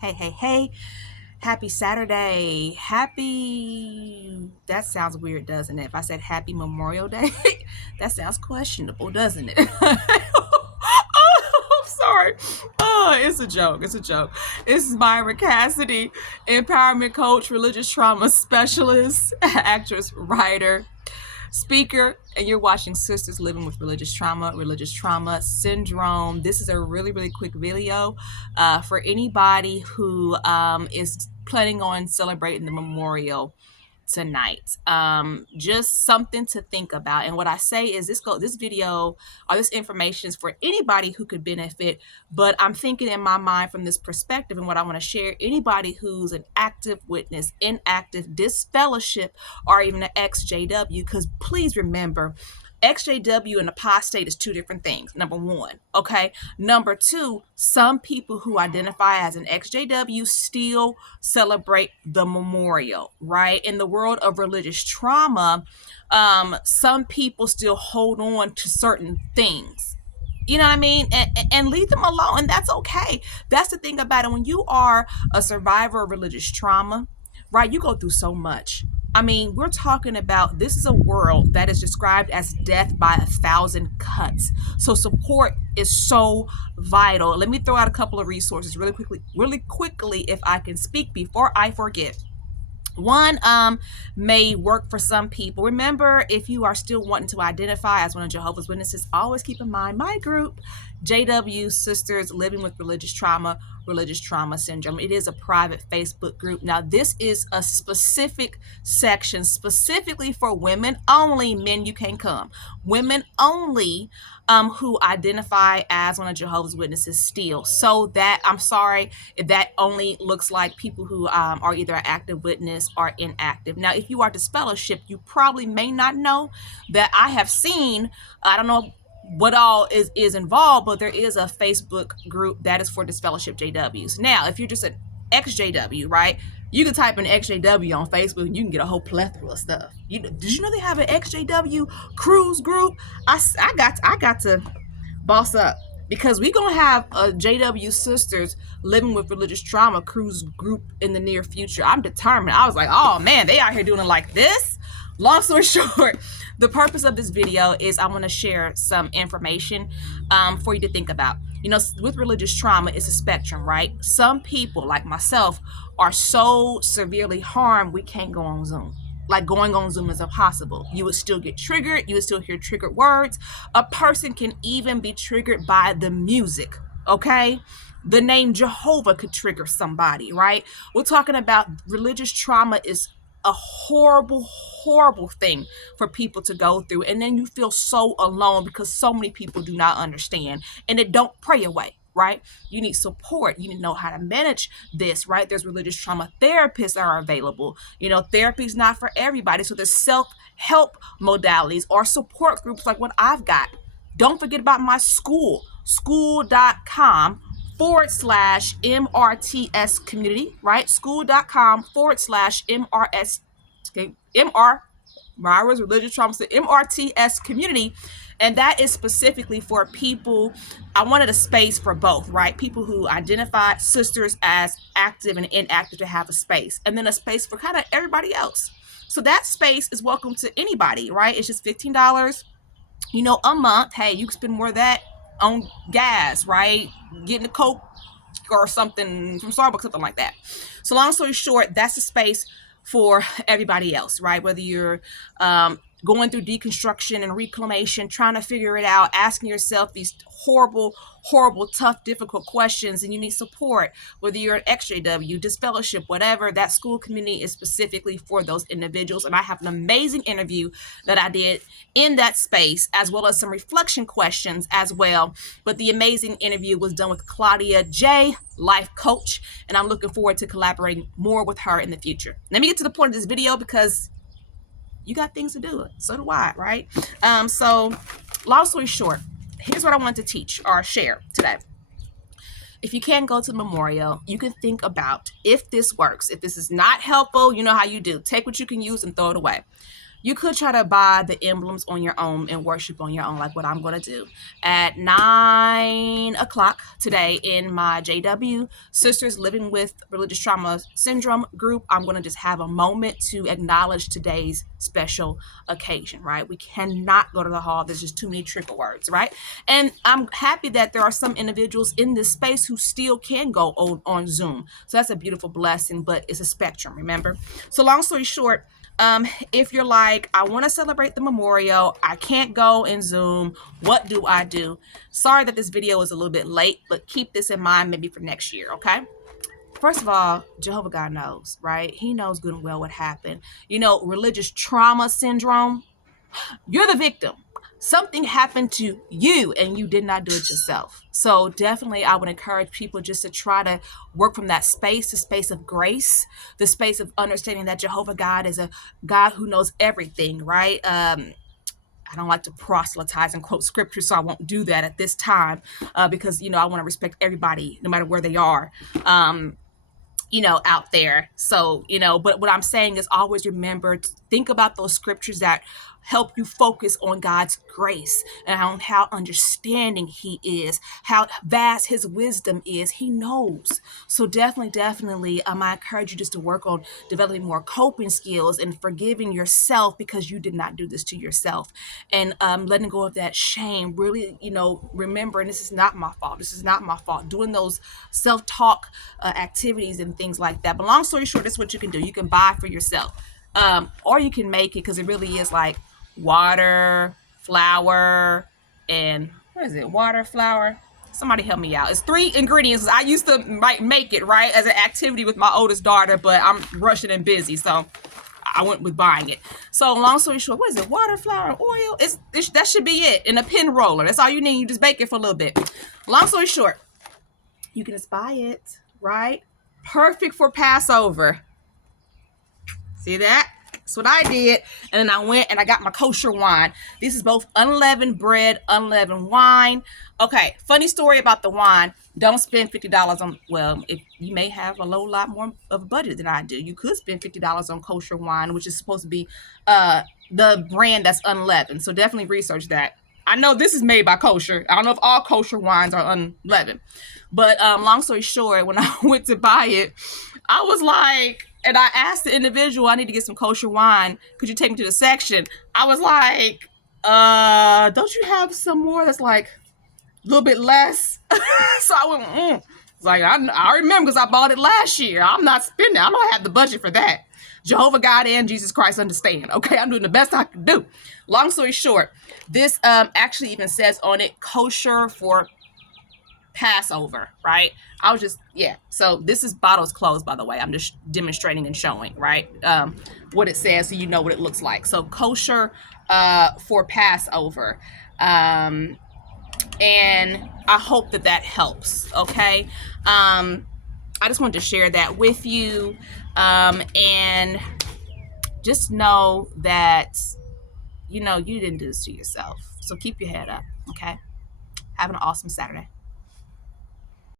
Hey. Happy Saturday. That sounds weird, doesn't it? If I said happy Memorial Day, that sounds questionable, doesn't it? I'm sorry. Oh, it's a joke. This is Myra Cassidy, empowerment coach, religious trauma specialist, actress, writer, speaker, and you're watching Sisters Living with Religious Trauma Syndrome. This is a really quick video for anybody who is planning on celebrating the memorial tonight. Just something to think about. And what I say is this video or this information is for anybody who could benefit, but I'm thinking in my mind from this perspective, and what I want to share, anybody who's an active witness, inactive, disfellowship, or even an exJW, because please remember, exJW and apostate is two different things. Number one. Okay. Number two, some people who identify as an exJW still celebrate the memorial, right? In the world of religious trauma, some people still hold on to certain things. You know what I mean? And leave them alone. And that's okay. That's the thing about it. When you are a survivor of religious trauma, right, you go through so much. I mean, we're talking about, this is a world that is described as death by 1,000 cuts. So support is so vital. Let me throw out a couple of resources really quickly, if I can speak before I forget. One may work for some people. Remember, if you are still wanting to identify as one of Jehovah's Witnesses, always keep in mind my group, JW Sisters Living with Religious Trauma Syndrome. It is a private Facebook group. Now, this is a specific section specifically for women only. Men, you can't come. Women only who identify as one of Jehovah's Witnesses still. So that, I'm sorry if that only looks like people who are either an active witness or inactive. Now, if you are disfellowship, you probably may not know that I have seen, I don't know what all is involved, but there is a Facebook group that is for disfellowship JWs. Now, if you're just an exJW, right, you can type in exJW on Facebook and you can get a whole plethora of stuff. Did you know they have an exJW cruise group? I got to boss up, because we're going to have a JW Sisters Living with Religious Trauma cruise group in the near future. I'm determined. I was like, oh man, they out here doing it like this. Long story short, the purpose of this video is I want to share some information for you to think about. You know, with religious trauma, it's a spectrum, right? Some people, like myself, are so severely harmed we can't go on Zoom. Like, going on Zoom is impossible. You would still get triggered. You would still hear triggered words. A person can even be triggered by the music, okay? The name Jehovah could trigger somebody, right? We're talking about religious trauma is a horrible thing for people to go through. And then you feel so alone because so many people do not understand, and it don't pray away. Right? You need support. You need to know how to manage this, right? There's religious trauma therapists that are available. You know, therapy is not for everybody. So there's self-help modalities or support groups like what I've got. Don't forget about my Skool, skool.com/MRTS community, right? Skool.com/MR, Myra's Religious Trauma, MRTS community. And that is specifically for people. I wanted a space for both, right? People who identify sisters as active and inactive to have a space, and then a space for kind of everybody else. So that space is welcome to anybody, right? It's just $15, you know, a month. Hey, you can spend more of that on gas, right? Getting a Coke or something from Starbucks, something like that. So long story short, that's a space for everybody else, right? Whether you're going through deconstruction and reclamation, trying to figure it out, asking yourself these horrible, tough, difficult questions, and you need support, whether you're an exJW, disfellowship, whatever, that Skool community is specifically for those individuals. And I have an amazing interview that I did in that space, as well as some reflection questions as well. But the amazing interview was done with Claudia J., life coach, and I'm looking forward to collaborating more with her in the future. Let me get to the point of this video, because you got things to do. So do I, right? So long story short, here's what I want to teach or share today. If you can't go to the memorial, you can think about if this works. If this is not helpful, you know how you do. Take what you can use and throw it away. You could try to buy the emblems on your own and worship on your own, like what I'm going to do. At 9 o'clock today in my JW Sisters Living with Religious Trauma Syndrome group, I'm going to just have a moment to acknowledge today's special occasion, right? We cannot go to the hall. There's just too many trigger words, right? And I'm happy that there are some individuals in this space who still can go on Zoom. So that's a beautiful blessing, but it's a spectrum, remember? So long story short, if you're like, I want to celebrate the memorial, I can't go in Zoom, what do I do? Sorry that this video is a little bit late, but keep this in mind maybe for next year, okay? First of all, Jehovah God knows, right? He knows good and well what happened. You know, religious trauma syndrome, you're the victim. Something happened to you and you did not do it yourself. So definitely I would encourage people just to try to work from that space, the space of grace, the space of understanding that Jehovah God is a God who knows everything, right? I don't like to proselytize and quote scripture, so I won't do that at this time because, you know, I want to respect everybody no matter where they are. You know, out there. So, you know, but what I'm saying is always remember to think about those scriptures that help you focus on God's grace and on how understanding he is, how vast his wisdom is. He knows. So definitely, I encourage you just to work on developing more coping skills and forgiving yourself because you did not do this to yourself, and letting go of that shame. Really, you know, remembering this is not my fault. This is not my fault. Doing those self-talk activities and things like that. But long story short, this is what you can do. You can buy for yourself. Or you can make it, because it really is like water, flour, and what is it? Water, flour. Somebody help me out. It's 3 ingredients. I used to make it, right, as an activity with my oldest daughter, but I'm rushing and busy, so I went with buying it. So long story short, what is it? Water, flour, and oil? That should be it. And a pin roller. That's all you need. You just bake it for a little bit. Long story short, you can just buy it, right? Perfect for Passover. See that? That's what I did. And then I went and I got my kosher wine. This is both unleavened bread, unleavened wine. Okay, funny story about the wine. Don't spend $50 on, well, if you may have a lot more of a budget than I do. You could spend $50 on kosher wine, which is supposed to be the brand that's unleavened. So definitely research that. I know this is made by kosher. I don't know if all kosher wines are unleavened. But long story short, when I went to buy it, I was like, and I asked the individual, I need to get some kosher wine. Could you take me to the section? I was like, don't you have some more that's like a little bit less? So I went, It's like, I remember because I bought it last year. I'm not spending. I don't have the budget for that. Jehovah God and Jesus Christ understand. Okay, I'm doing the best I can do. Long story short, this actually even says on it, kosher for Passover, right? I was just, yeah. So this is bottles closed, by the way. I'm just demonstrating and showing, right? What it says so you know what it looks like. So kosher for Passover. And I hope that helps, okay? I just wanted to share that with you. And just know that, you know, you didn't do this to yourself. So keep your head up, okay? Have an awesome Saturday.